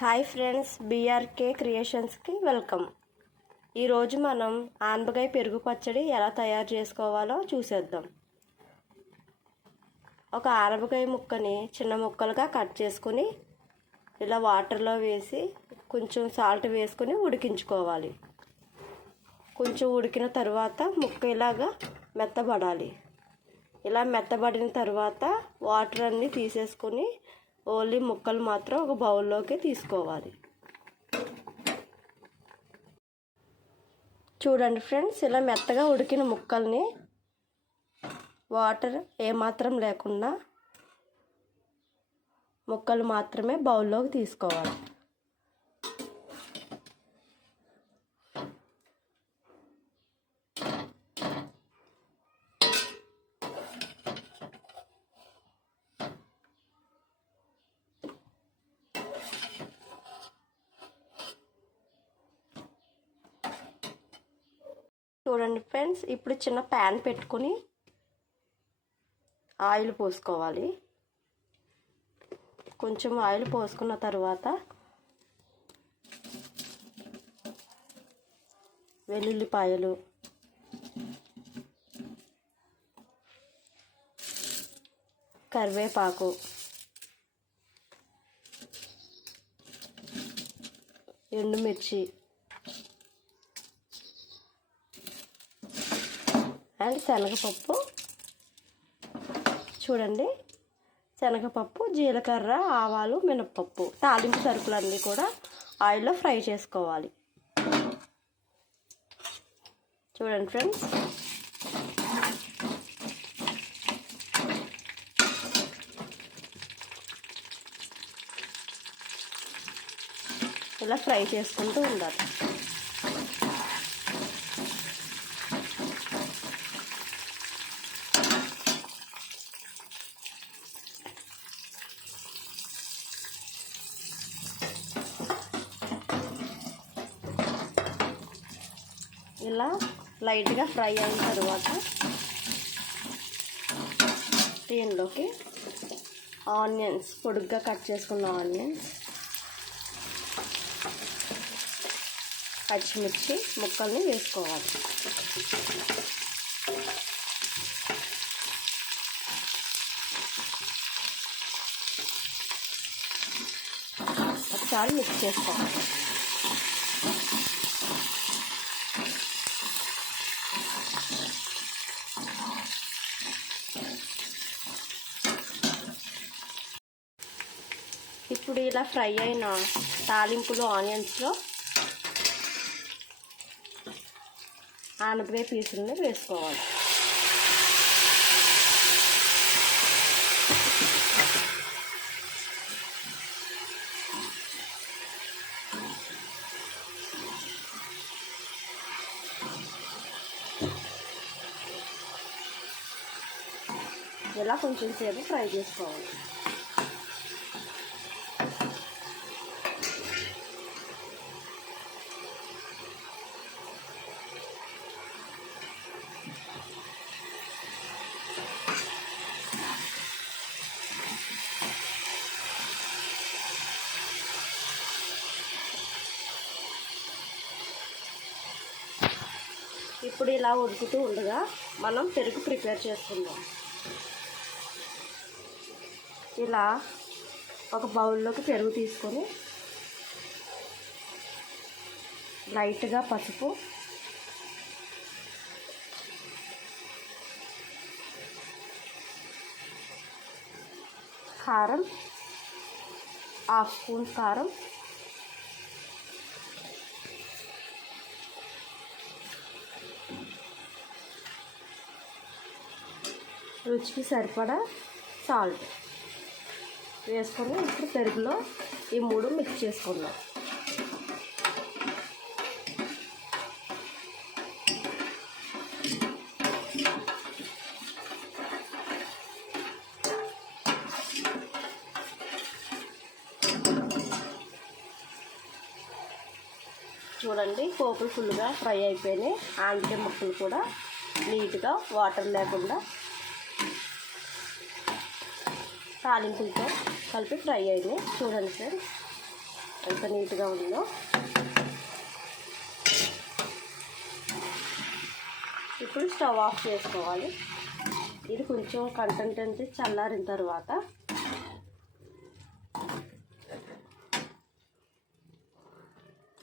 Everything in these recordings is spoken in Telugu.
హాయ్ ఫ్రెండ్స్, బీఆర్కే క్రియేషన్స్కి వెల్కమ్. ఈరోజు మనం ఆనపకాయ పెరుగు పచ్చడి ఎలా తయారు చేసుకోవాలో చూసేద్దాం. ఒక ఆనపకాయ ముక్కని చిన్న ముక్కలుగా కట్ చేసుకుని ఇలా వాటర్లో వేసి కొంచెం సాల్ట్ వేసుకుని ఉడికించుకోవాలి. కొంచెం ఉడికిన తర్వాత ముక్క ఇలాగా మెత్తబడాలి. ఇలా మెత్తబడిన తర్వాత వాటర్ అన్నీ తీసేసుకొని ఓన్లీ ముక్కలు మాత్రం ఒక బౌల్లోకి తీసుకోవాలి. చూడండి ఫ్రెండ్స్, ఇలా మెత్తగా ఉడికిన ముక్కల్ని వాటర్ ఏమాత్రం లేకుండా ముక్కలు మాత్రమే బౌల్లోకి తీసుకోవాలి. చూడండి ఫ్రెండ్స్, ఇప్పుడు చిన్న ప్యాన్ పెట్టుకుని ఆయిల్ పోసుకోవాలి. కొంచెం ఆయిల్ పోసుకున్న తర్వాత వెల్లుల్లిపాయలు, కరివేపాకు, ఎండుమిర్చి అండ్ శనగపప్పు. చూడండి, శనగపప్పు, జీలకర్ర, ఆవాలు, మినపప్పు, తాలింపు సరుకులన్నీ కూడా ఆయిల్లో ఫ్రై చేసుకోవాలి. చూడండి ఫ్రెండ్స్, ఇలా ఫ్రై చేసుకుంటూ ఉండాలి. ఇలా లైట్గా ఫ్రై అయిన తర్వాత దీనిలోకి ఆనియన్స్, పొడుగ్గా కట్ చేసుకున్న ఆనియన్స్, పచ్చిమిర్చి ముక్కల్ని వేసుకోవాలి. ఒకసారి మిక్స్ చేసుకోవాలి. ఇప్పుడు ఇలా ఫ్రై అయిన తాలింపులో ఆనియన్స్లో ఆనపకాయ పీసులని వేసుకోవాలి. ఇలా కొంచెం సేపు ఫ్రై చేసుకోవాలి. ఇప్పుడు ఇలా ఉడుకుతూ ఉండగా మనం పెరుగు ప్రిపేర్ చేసుకుందాం. ఇలా ఒక బౌల్లోకి పెరుగు తీసుకొని లైట్గా పసుపు, కారం, హాఫ్ స్పూన్ కారం, రుచికి సరిపడా సాల్ట్ వేసుకొని ఇప్పుడు పెరుగులో ఈ మూడు మిక్స్ చేసుకుందాం. చూడండి, పోపులు ఫుల్గా ఫ్రై అయిపోయినాయి. ఆనపకాయ ముక్కలు కూడా నీట్గా వాటర్ లేకుండా తాలింపులతో కలిపి ఫ్రై అయింది. చూడండి ఫ్రెండ్స్, ఎంత నీట్గా ఉందో. ఇప్పుడు స్టవ్ ఆఫ్ చేసుకోవాలి. ఇది కొంచెం కంటెంట్ అంటే చల్లారిన తర్వాత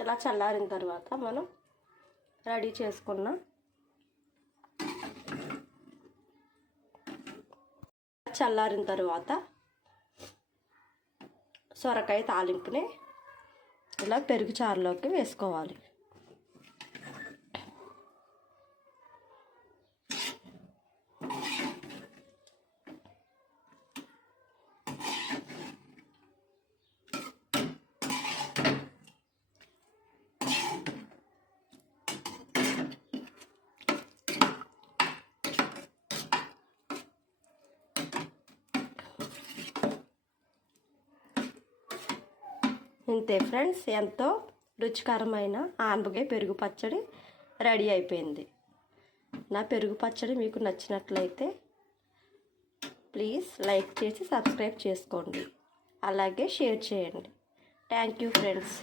ఇలా చల్లారిన తర్వాత మనం రెడీ చేసుకున్న చల్లారిన తర్వాత సొరకాయ తాలింపుని ఇలా పెరుగు చారులోకి వేసుకోవాలి. ఇంతే ఫ్రెండ్స్, ఎంతో రుచికరమైన ఆనపకాయ పెరుగు పచ్చడి రెడీ అయిపోయింది. నా పెరుగు పచ్చడి మీకు నచ్చినట్లయితే ప్లీజ్ లైక్ చేసి సబ్స్క్రైబ్ చేసుకోండి, అలాగే షేర్ చేయండి. Thank you friends.